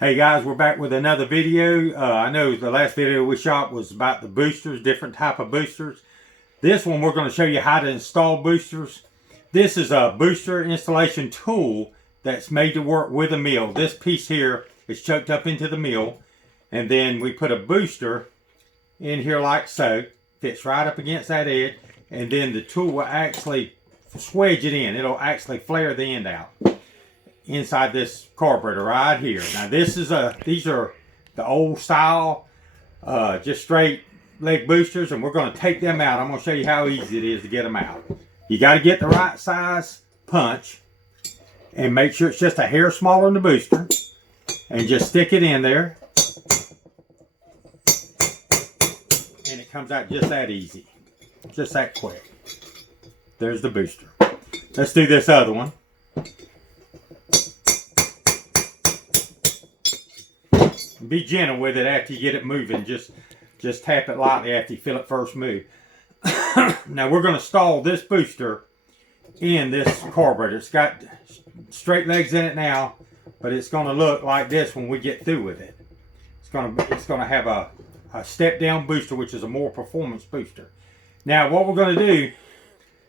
Hey guys, we're back with another video. I know the last video we shot was about the boosters, different type of boosters. This one we're going to show you how to install boosters. This is a booster installation tool that's made to work with a mill. This piece here is choked up into the mill, and then we put a booster in here like so. Fits right up against that edge, and then the tool will actually swedge it in. It'll actually flare the end out inside this carburetor right here. Now these are the old style, just straight leg boosters, and we're going to take them out. I'm going to show you how easy it is to get them out. You got to get the right size punch and make sure it's just a hair smaller than the booster, and just stick it in there, and it comes out just that easy, just that quick. There's the booster. Let's do this other one. Be gentle with it after you get it moving. Just tap it lightly after you feel it first move. Now we're going to install this booster in this carburetor. It's got straight legs in it now, but it's going to look like this when we get through with it. It's going to have a step down booster, which is a more performance booster. Now what we're going to do,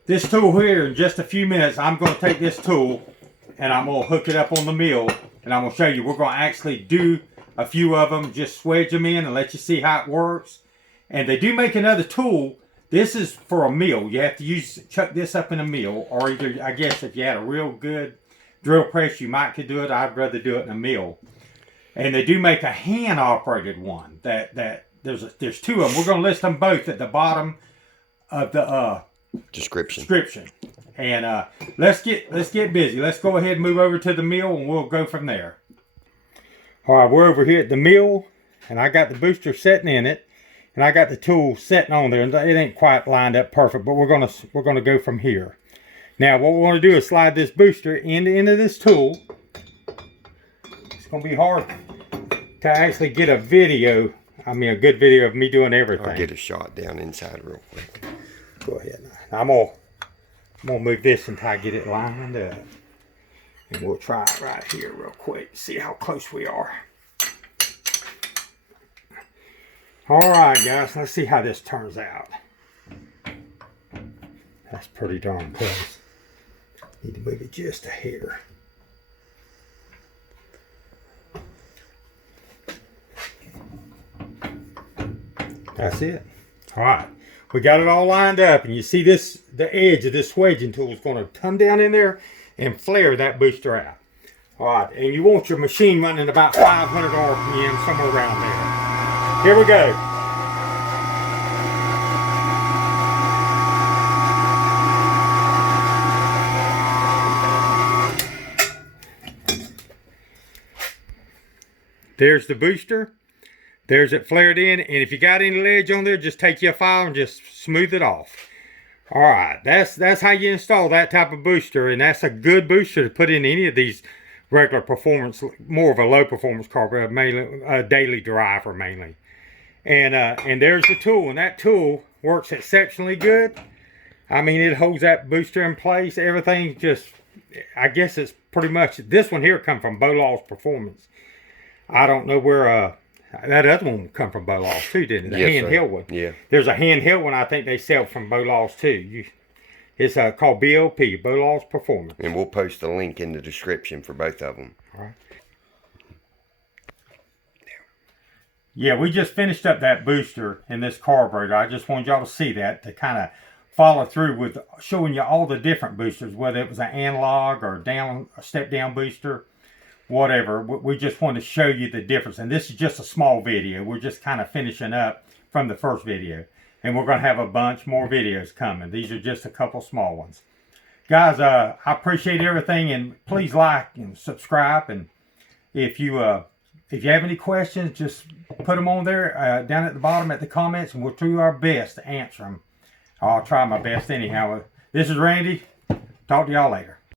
this tool here, in just a few minutes, I'm going to take this tool and I'm going to hook it up on the mill, and I'm going to show you. We're going to actually do a few of them, just swedge them in and let you see how it works. And they do make another tool. This is for a mill. You have to chuck this up in a mill, or either, I guess, if you had a real good drill press, you might could do it. I'd rather do it in a mill. And they do make a hand operated one. There's two of them. We're going to list them both at the bottom of the description. And let's get busy. Let's go ahead and move over to the mill, and we'll go from there. All right, we're over here at the mill, and I got the booster setting in it, and I got the tool setting on there, and it ain't quite lined up perfect, but we're gonna go from here. Now, what we want to do is slide this booster into this tool. It's gonna be hard to actually get a video. I mean, a good video of me doing everything. I'll get a shot down inside real quick. Go ahead. I'm gonna move this until I get it lined up. And we'll try it right here real quick. See how close we are. Alright guys, let's see how this turns out. That's pretty darn close. Need to move it just a hair. That's it. Alright. We got it all lined up, and you see this, the edge of this swedging tool is going to come down in there and flare that booster out. Alright, and you want your machine running about 500 RPM, somewhere around there. Here we go. There's the booster. There's it flared in, and if you got any ledge on there, just take your file and just smooth it off. Alright, that's how you install that type of booster, and that's a good booster to put in any of these regular performance, more of a low performance carburetor, mainly a daily driver mainly. And there's the tool, and that tool works exceptionally good. I mean, it holds that booster in place. Everything just, I guess it's pretty much, this one here come from Bolaw's Performance. I don't know where that other one come from Bolaw's too, didn't it? The handheld one. Yeah. There's a handheld one I think they sell from Bolaw's too. It's called BLP, Bolaw's Performance. And we'll post a link in the description for both of them. All right. Yeah, we just finished up that booster in this carburetor. I just wanted y'all to see that, to kind of follow through with showing you all the different boosters, whether it was an analog or a step down booster, whatever. We just want to show you the difference, and this is just a small video. We're just kind of finishing up from the first video, and we're going to have a bunch more videos coming. These are just a couple small ones, guys. I appreciate everything, and please like and subscribe. And if you have any questions, just put them on there down at the bottom at the comments, and we'll do our best to answer them. I'll try my best anyhow. This is Randy. Talk to y'all later.